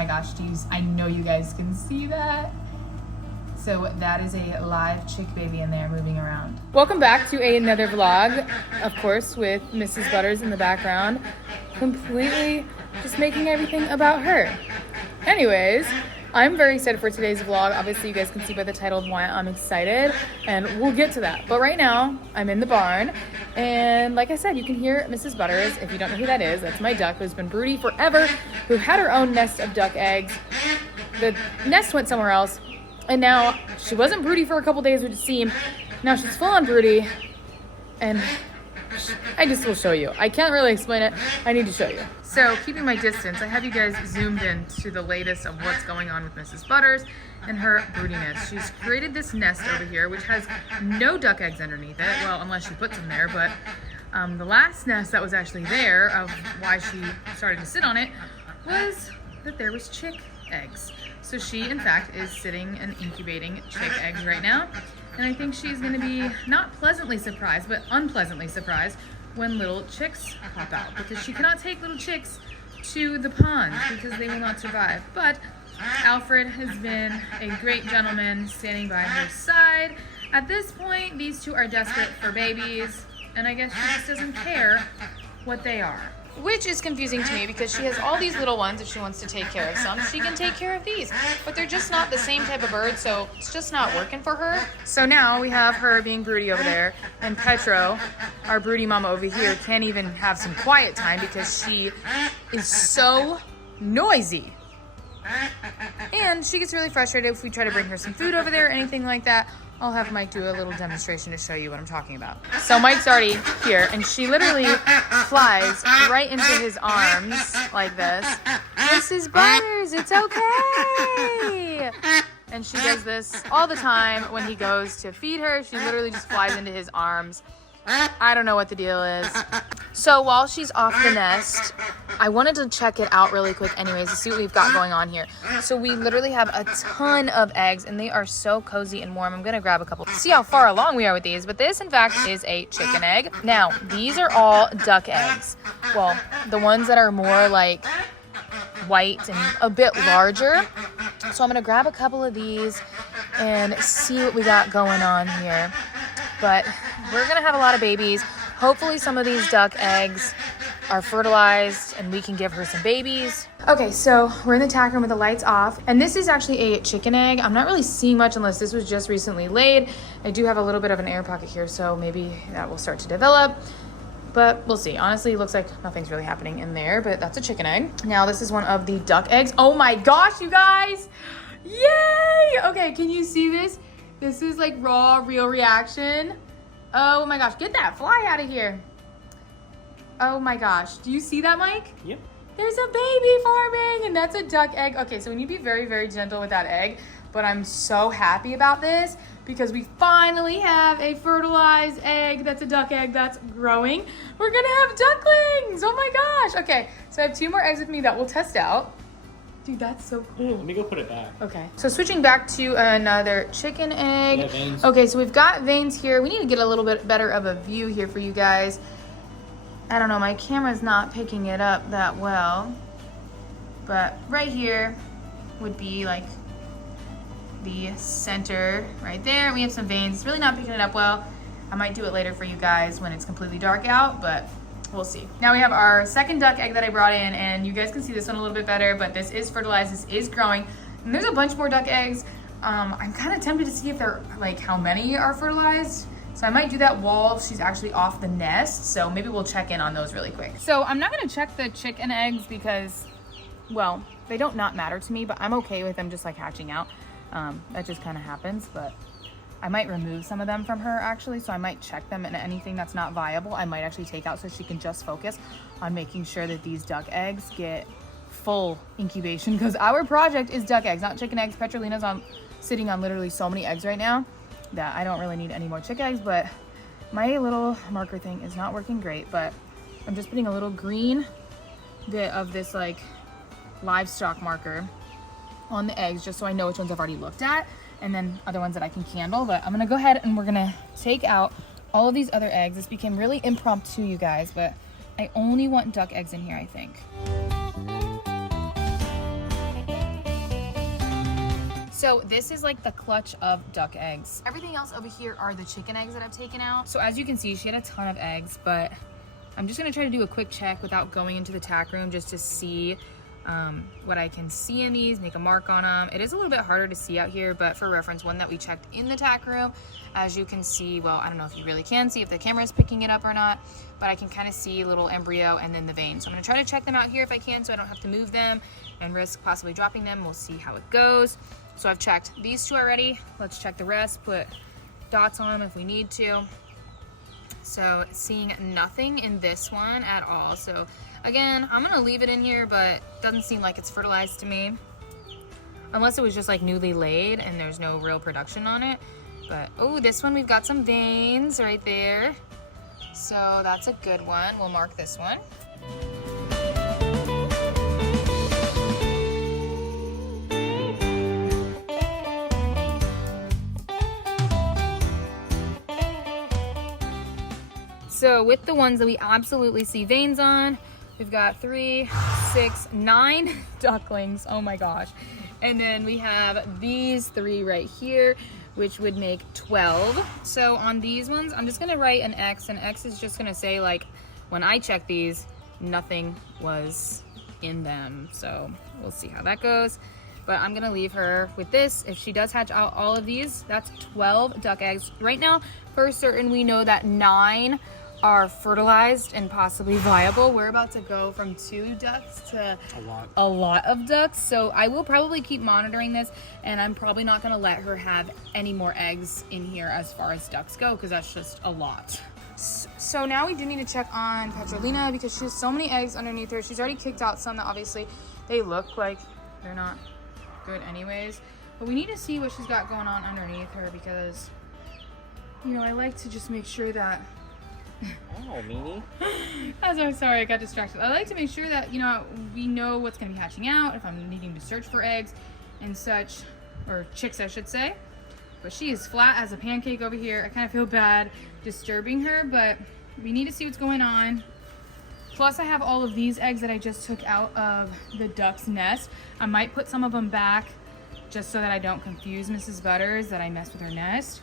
my gosh, I know you guys can see that. So that is a live chick baby in there moving around. Welcome back to another vlog, of course, with Mrs. Butters in the background, completely just making everything about her. Anyways, I'm very excited for today's vlog. Obviously, you guys can see by the title of why I'm excited, and we'll get to that. But right now, I'm in the barn, and like I said, you can hear Mrs. Butters. If you don't know who that is, that's my duck who's been broody forever, who had her own nest of duck eggs. The nest went somewhere else, and now she wasn't broody for a couple days, which it seemed. Now she's full on broody, and I just will show you. I can't really explain it. I need to show you. So, keeping my distance, I have you guys zoomed in to the latest of what's going on with Mrs. Butters and her broodiness. She's created this nest over here, which has no duck eggs underneath it. Well, unless she puts them there, but the last nest that was actually there, of why she started to sit on it, was that there was chick eggs. So she, in fact, is sitting and incubating chick eggs right now. And I think she's going to be not pleasantly surprised, but unpleasantly surprised when little chicks pop out, because she cannot take little chicks to the pond because they will not survive. But Alfred has been a great gentleman standing by her side. At this point, these two are desperate for babies, and I guess she just doesn't care what they are. Which is confusing to me because she has all these little ones. If she wants to take care of some, she can take care of these. But they're just not the same type of bird, so it's just not working for her. So now we have her being broody over there, and Petro, our broody mama over here, can't even have some quiet time because she is so noisy. And she gets really frustrated if we try to bring her some food over there or anything like that. I'll have Mike do a little demonstration to show you what I'm talking about. So Mike's already here, and she literally flies right into his arms like this. Mrs. Butters, it's okay. And she does this all the time when he goes to feed her. She literally just flies into his arms. I don't know what the deal is. So while she's off the nest, I wanted to check it out really quick anyways to see what we've got going on here. So we literally have a ton of eggs, and they are so cozy and warm. I'm gonna grab a couple to see how far along we are with these, but this in fact is a chicken egg. Now, these are all duck eggs. Well, the ones that are more like white and a bit larger. So I'm gonna grab a couple of these and see what we got going on here. But we're gonna have a lot of babies. Hopefully some of these duck eggs are fertilized and we can give her some babies. Okay, so we're in the tack room with the lights off, and this is actually a chicken egg. I'm not really seeing much unless this was just recently laid. I do have a little bit of an air pocket here, so maybe that will start to develop, but we'll see. Honestly, it looks like nothing's really happening in there, but that's a chicken egg. Now this is one of the duck eggs. Oh my gosh, you guys! Yay! Okay, can you see this? This is like raw, real reaction. Oh my gosh, get that fly out of here. Oh my gosh, do you see that, Mike? Yep. There's a baby forming, and that's a duck egg. Okay, so we need to be very, very gentle with that egg, but I'm so happy about this because we finally have a fertilized egg that's a duck egg that's growing. We're gonna have ducklings, oh my gosh. Okay, so I have 2 more eggs with me that we'll test out. Dude, that's so cool. Let me go put it back. Okay. So switching back to another chicken egg. Yeah, veins. Okay, so we've got veins here. We need to get a little bit better of a view here for you guys. I don't know, my camera's not picking it up that well. But right here would be like the center right there. We have some veins. It's really not picking it up well. I might do it later for you guys when it's completely dark out, but we'll see. Now we have our second duck egg that I brought in, and you guys can see this one a little bit better, but this is fertilized, this is growing. And there's a bunch more duck eggs. I'm kind of tempted to see if they're, like, how many are fertilized. So I might do that while she's actually off the nest. So maybe we'll check in on those really quick. So I'm not gonna check the chicken eggs because, well, they don't not matter to me, but I'm okay with them just like hatching out. That just kind of happens, but I might remove some of them from her actually, so I might check them, and anything that's not viable I might actually take out so she can just focus on making sure that these duck eggs get full incubation, because our project is duck eggs, not chicken eggs. Petrolina's sitting on literally so many eggs right now that I don't really need any more chicken eggs, but my little marker thing is not working great, but I'm just putting a little green bit of this like livestock marker on the eggs just so I know which ones I've already looked at, and then other ones that I can candle. But I'm gonna go ahead and we're gonna take out all of these other eggs. This became really impromptu, you guys, but I only want duck eggs in here, I think. So this is like the clutch of duck eggs. Everything else over here are the chicken eggs that I've taken out. So as you can see, she had a ton of eggs, but I'm just gonna try to do a quick check without going into the tack room just to see what I can see in these, make a mark on them. It is a little bit harder to see out here, but for reference, one that we checked in the tack room, as you can see, well, I don't know if you really can see if the camera is picking it up or not, but I can kind of see a little embryo and then the vein. So I'm gonna try to check them out here if I can, so I don't have to move them and risk possibly dropping them. We'll see how it goes. So I've checked these two already. Let's check the rest, put dots on them if we need to. So seeing nothing in this one at all. So again, I'm gonna leave it in here, but doesn't seem like it's fertilized to me. Unless it was just like newly laid and there's no real production on it. But, oh, this one we've got some veins right there. So that's a good one. We'll mark this one. So with the ones that we absolutely see veins on, we've got 3, 6, 9 ducklings. Oh my gosh. And then we have these 3 right here, which would make 12. So on these ones, I'm just gonna write an X, and X is just gonna say, like, when I check these, nothing was in them. So we'll see how that goes. But I'm gonna leave her with this. If she does hatch out all of these, that's 12 duck eggs. Right now, for certain, we know that 9 are fertilized and possibly viable. We're about to go from 2 ducks to a lot of ducks. So I will probably keep monitoring this, and I'm probably not gonna let her have any more eggs in here as far as ducks go, because that's just a lot. So now we do need to check on Petrolina because she has so many eggs underneath her. She's already kicked out some that obviously they look like they're not good anyways. But we need to see what she's got going on underneath her because, you know, I like to just make sure that oh, meanie. I'm sorry, I got distracted. I like to make sure that, you know, we know what's going to be hatching out, if I'm needing to search for eggs and such, or chicks, I should say. But she is flat as a pancake over here. I kind of feel bad disturbing her, but we need to see what's going on. Plus, I have all of these eggs that I just took out of the duck's nest. I might put some of them back just so that I don't confuse Mrs. Butters, that I mess with her nest.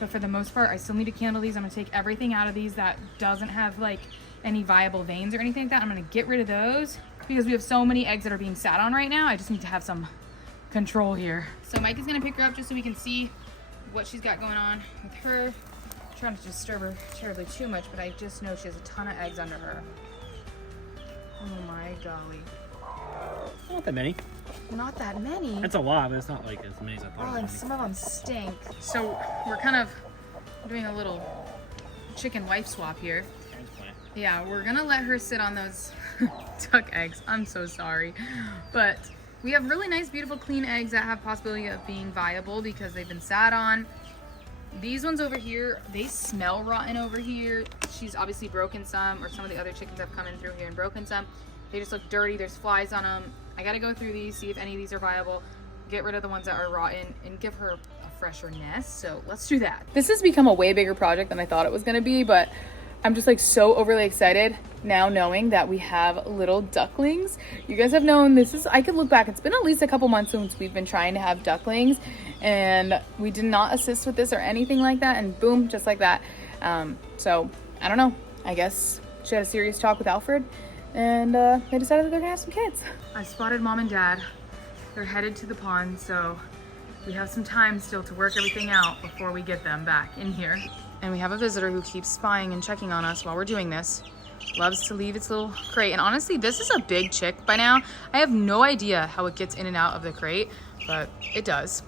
But for the most part, I still need to candle these. I'm gonna take everything out of these that doesn't have like any viable veins or anything like that. I'm gonna get rid of those because we have so many eggs that are being sat on right now. I just need to have some control here. So Mike is gonna pick her up just so we can see what she's got going on with her. I'm trying to disturb her terribly too much, but I just know she has a ton of eggs under her. Oh my golly. Not that many. Not that many. That's a lot, but it's not like as many as I thought. Oh, and some of them stink. So we're kind of doing a little chicken wife swap here. Yeah, we're gonna let her sit on those duck eggs. I'm so sorry. But we have really nice, beautiful, clean eggs that have possibility of being viable because they've been sat on. These ones over here, they smell rotten over here. She's obviously broken some, or some of the other chickens have come in through here and broken some. They just look dirty. There's flies on them. I gotta go through these, see if any of these are viable, get rid of the ones that are rotten, and give her a fresher nest. So let's do that. This has become a way bigger project than I thought it was gonna be, but I'm just like so overly excited now knowing that we have little ducklings. You guys have known this is, I could look back, it's been at least a couple months since we've been trying to have ducklings, and we did not assist with this or anything like that, and boom, just like that. So I don't know, I guess she had a serious talk with Alfred, and they decided that they're gonna have some kids. I spotted mom and dad. They're headed to the pond, so we have some time still to work everything out before we get them back in here. And we have a visitor who keeps spying and checking on us while we're doing this. Loves to leave its little crate. And honestly, this is a big chick by now. I have no idea how it gets in and out of the crate, but it does.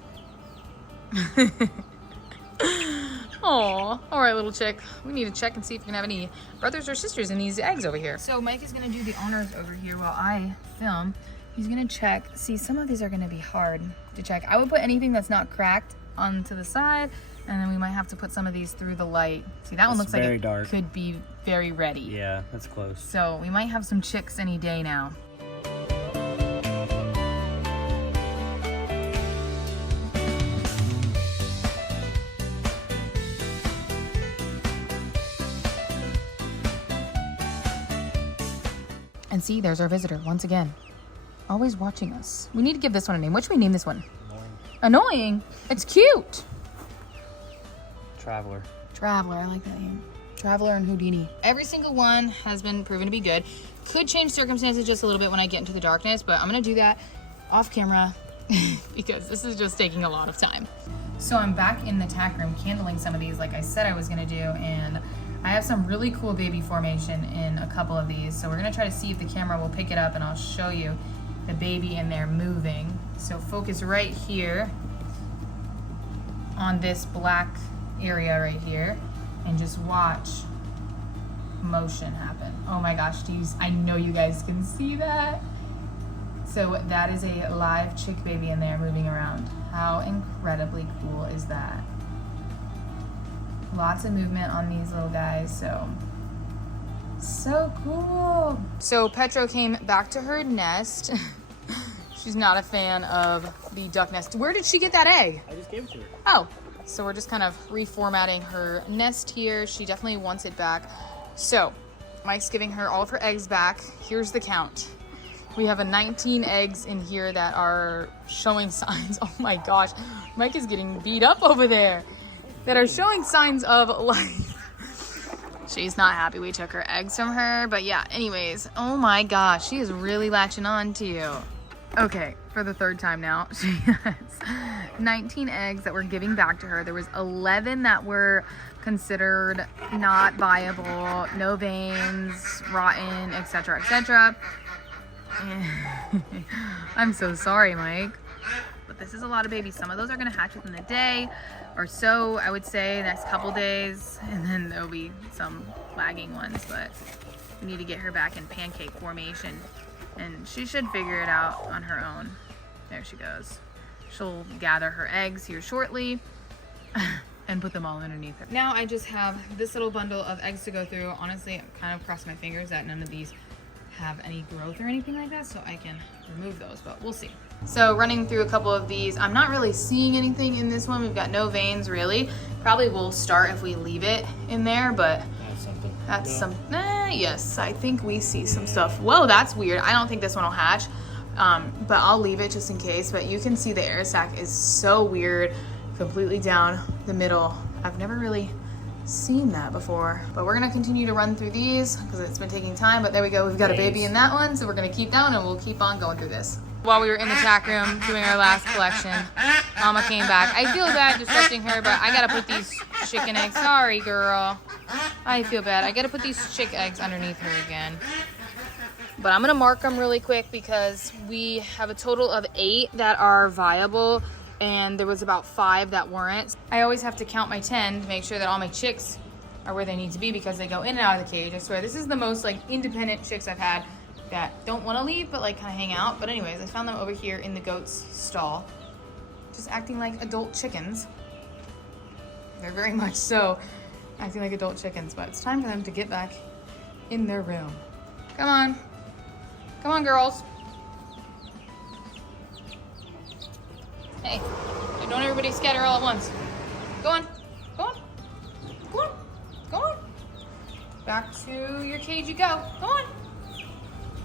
Aw, all right, little chick. We need to check and see if we can have any brothers or sisters in these eggs over here. So Mike is gonna do the honors over here while I film. He's gonna check. See, some of these are gonna be hard to check. I would put anything that's not cracked onto the side, and then we might have to put some of these through the light. See, that one looks like it could be very ready. Yeah, that's close. So we might have some chicks any day now. And see, there's our visitor once again. Always watching us. We need to give this one a name. What should we name this one? Annoying. It's cute. Traveler. Traveler, I like that name. Traveler and Houdini. Every single one has been proven to be good. Could change circumstances just a little bit when I get into the darkness, but I'm gonna do that off camera because this is just taking a lot of time. So I'm back in the tack room candling some of these like I said I was gonna do, and I have some really cool baby formation in a couple of these. So we're gonna try to see if the camera will pick it up, and I'll show you the baby in there moving. So focus right here on this black area right here and just watch motion happen. Oh my gosh, I know you guys can see that. So that is a live chick baby in there moving around. How incredibly cool is that? Lots of movement on these little guys, so cool. So Petro came back to her nest. She's not a fan of the duck nest. Where did she get that egg? I just gave it to her. Oh, so we're just kind of reformatting her nest here. She definitely wants it back. So Mike's giving her all of her eggs back. Here's the count. We have 19 eggs in here that are showing signs. Oh my gosh, Mike is getting beat up over there. That are showing signs of life. She's not happy we took her eggs from her, but yeah, anyways, oh my gosh, she is really latching on to you. Okay, for the third time now, she has 19 eggs that we're giving back to her. There was 11 that were considered not viable, no veins, rotten, etc., etc. I'm so sorry, Mike. But this is a lot of babies. Some of those are gonna hatch within a day or so, I would say, next couple days, and then there'll be some lagging ones, but we need to get her back in pancake formation, and she should figure it out on her own. There she goes. She'll gather her eggs here shortly and put them all underneath her. Now I just have this little bundle of eggs to go through. Honestly, I'm kind of crossing my fingers that none of these have any growth or anything like that, so I can remove those, but we'll see. So running through a couple of these, I'm not really seeing anything in this one. We've got no veins really. Probably will start if we leave it in there, but That's something. that's some, yes, I think we see some stuff. Whoa, that's weird. I don't think this one will hatch, but I'll leave it just in case. But you can see the air sac is so weird, completely down the middle. I've never really seen that before, but we're gonna continue to run through these because it's been taking time. But there we go, we've got a baby in that one, so we're gonna keep that one and we'll keep on going through this. While we were in the tack room doing our last collection, Mama came back. I feel bad distressing her, but I gotta put these chicken eggs, sorry girl, I feel bad, I gotta put these chick eggs underneath her again. But I'm gonna mark them really quick because we have a total of 8 that are viable, and there was about 5 that weren't. I always have to count my 10 to make sure that all my chicks are where they need to be because they go in and out of the cage. I swear, this is the most like independent chicks I've had that don't want to leave but like kind of hang out. But anyways, I found them over here in the goat's stall, just acting like adult chickens. They're very much so acting like adult chickens, but it's time for them to get back in their room. Come on. Come on, girls. Hey, don't everybody scatter all at once. Go on, go on, go on, go on. Back to your cage you go. Go on.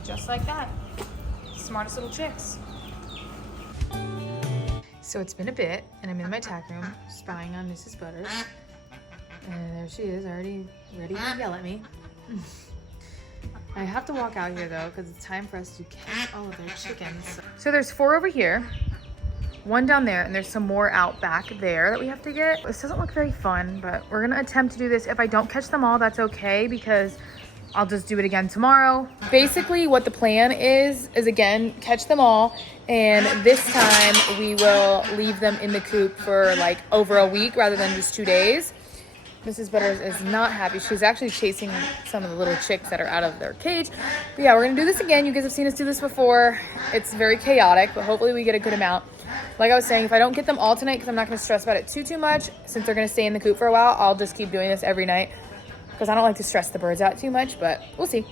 Just like that. Smartest little chicks. So it's been a bit, and I'm in my tack room spying on Mrs. Butters. And there she is, already ready to yell at me. I have to walk out here though, because it's time for us to catch all of their chickens. So there's 4 over here. 1 down there, and there's some more out back there that we have to get. This doesn't look very fun, but we're gonna attempt to do this. If I don't catch them all, that's okay, because I'll just do it again tomorrow. Basically what the plan is again, catch them all, and this time we will leave them in the coop for like over a week rather than just 2 days. Mrs. Butters is not happy. She's actually chasing some of the little chicks that are out of their cage. But yeah, we're gonna do this again. You guys have seen us do this before. It's very chaotic, but hopefully we get a good amount. Like I was saying, if I don't get them all tonight, because I'm not gonna stress about it too much, since they're gonna stay in the coop for a while, I'll just keep doing this every night, because I don't like to stress the birds out too much, but we'll see.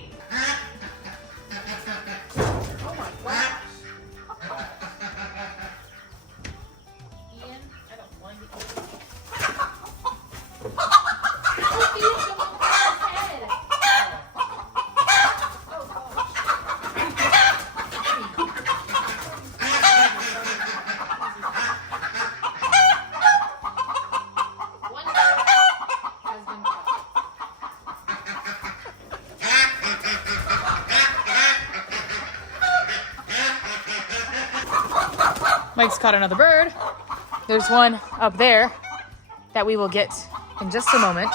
Mike's caught another bird. There's one up there that we will get in just a moment.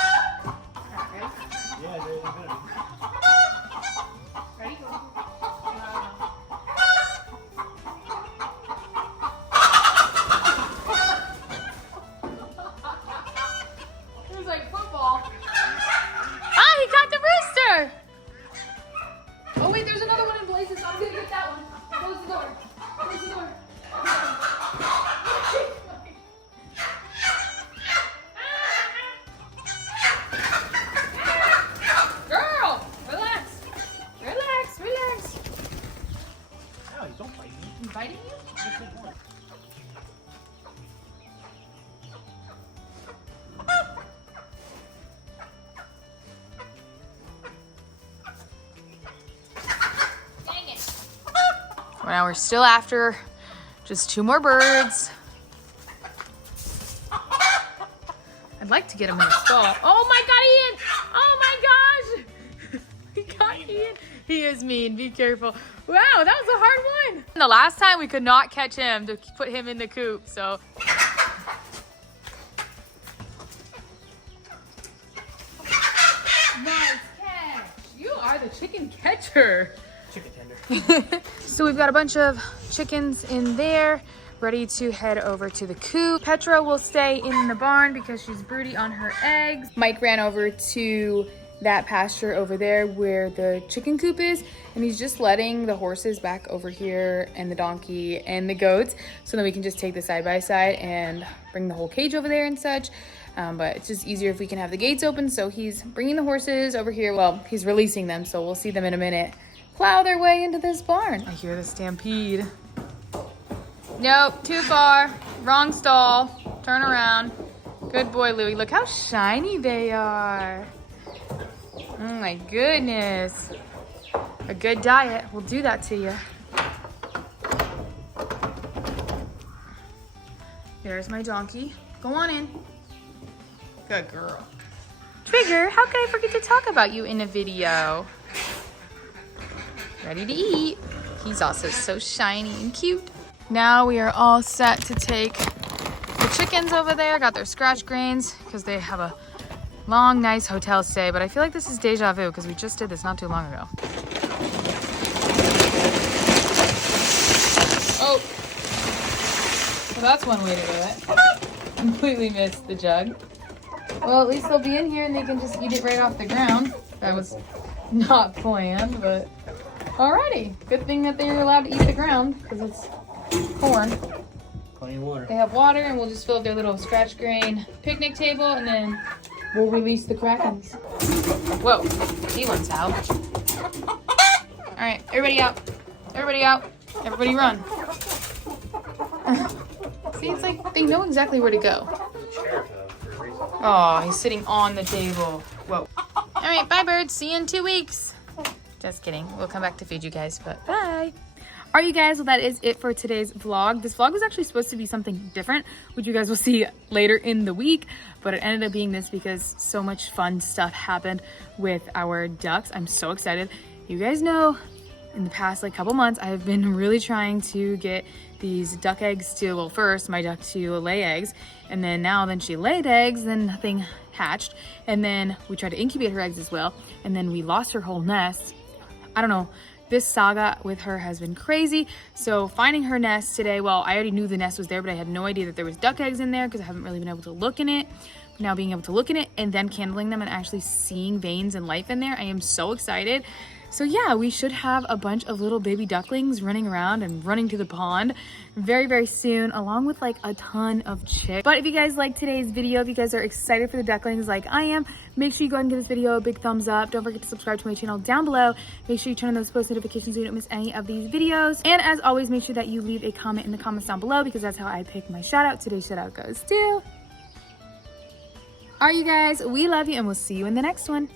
Oh wait, there's another one in blazes. I'm gonna get that one. Close the door. Close the door. Girl, relax. Relax, relax. No, don't bite me. I'm biting you? Just take one. Now we're still after just 2 more birds. I'd like to get him in the stall. Oh my God, Ian! Oh my gosh! We got Ian. He is mean, be careful. Wow, that was a hard one. The last time we could not catch him to put him in the coop, so. Nice catch. You are the chicken catcher. Chicken tender. So we've got a bunch of chickens in there, ready to head over to the coop. Petra will stay in the barn because she's broody on her eggs. Mike ran over to that pasture over there where the chicken coop is, and he's just letting the horses back over here and the donkey and the goats, so then we can just take the side by side and bring the whole cage over there and such. But it's just easier if we can have the gates open. So he's bringing the horses over here. Well, he's releasing them, so we'll see them in a minute plow their way into this barn. I hear the stampede. Nope, too far. Wrong stall. Turn around. Good boy, Louie. Look how shiny they are. Oh my goodness. A good diet will do that to you. There's my donkey. Go on in. Good girl. Trigger, how could I forget to talk about you in a video? Ready to eat. He's also so shiny and cute. Now we are all set to take the chickens over there. Got their scratch grains because they have a long, nice hotel stay. But I feel like this is deja vu because we just did this not too long ago. Oh, well, that's one way to do it. Completely missed the jug. Well, at least they'll be in here and they can just eat it right off the ground. That was not planned, but alrighty. Good thing that they're allowed to eat the ground because it's corn. Plenty of water. They have water, and we'll just fill up their little scratch grain picnic table, and then we'll release the krakens. Whoa, he wants out. Alright, everybody out. Everybody out. Everybody run. See, it's like they know exactly where to go. Oh, he's sitting on the table. Whoa. Alright, bye birds. See you in 2 weeks. Just kidding. We'll come back to feed you guys, but bye. Alright, you guys, well, that is it for today's vlog. This vlog was actually supposed to be something different, which you guys will see later in the week, but it ended up being this because so much fun stuff happened with our ducks. I'm so excited. You guys know, in the past couple months, I have been really trying to get these duck eggs to, well, first my duck to lay eggs, and then she laid eggs, then nothing hatched, and then we tried to incubate her eggs as well, and then we lost her whole nest. I don't know. This saga with her has been crazy. So finding her nest today, well, I already knew the nest was there, but I had no idea that there was duck eggs in there because I haven't really been able to look in it. But now being able to look in it and then candling them and actually seeing veins and life in there, I am so excited. So yeah, we should have a bunch of little baby ducklings running around and running to the pond very, very soon, along with a ton of chicks. But if you guys like today's video, if you guys are excited for the ducklings like I am, make sure you go ahead and give this video a big thumbs up. Don't forget to subscribe to my channel down below. Make sure you turn on those post notifications so you don't miss any of these videos. And as always, make sure that you leave a comment in the comments down below because that's how I pick my shout out. Today's shout out goes to... All right, you guys, we love you and we'll see you in the next one.